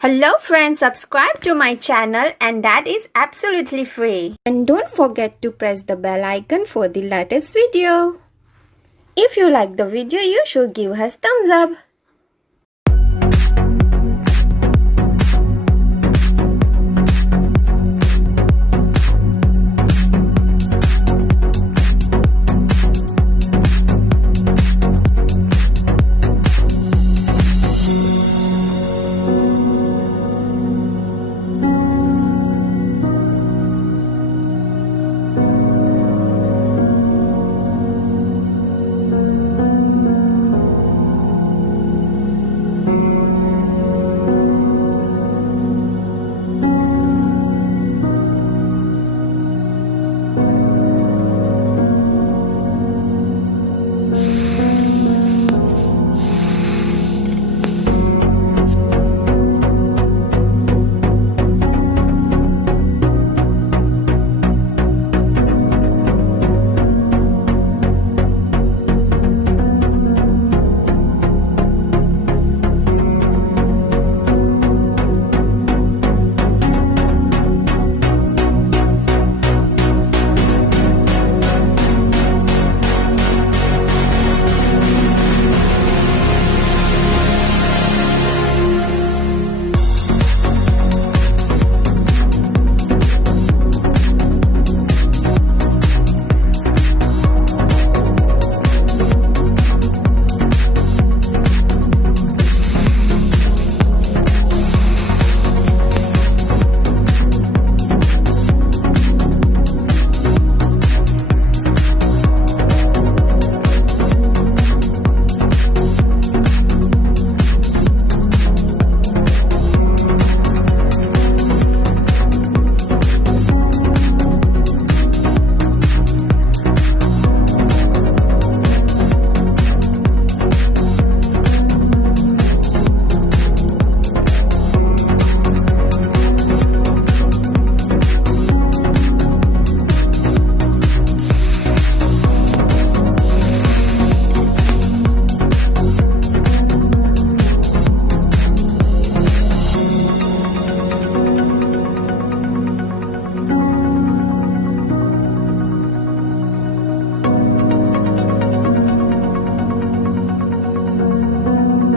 Hello friends, subscribe to my channel and that is absolutely free. And don't forget to press the bell icon for the latest video. If you like the video, you should give us thumbs up.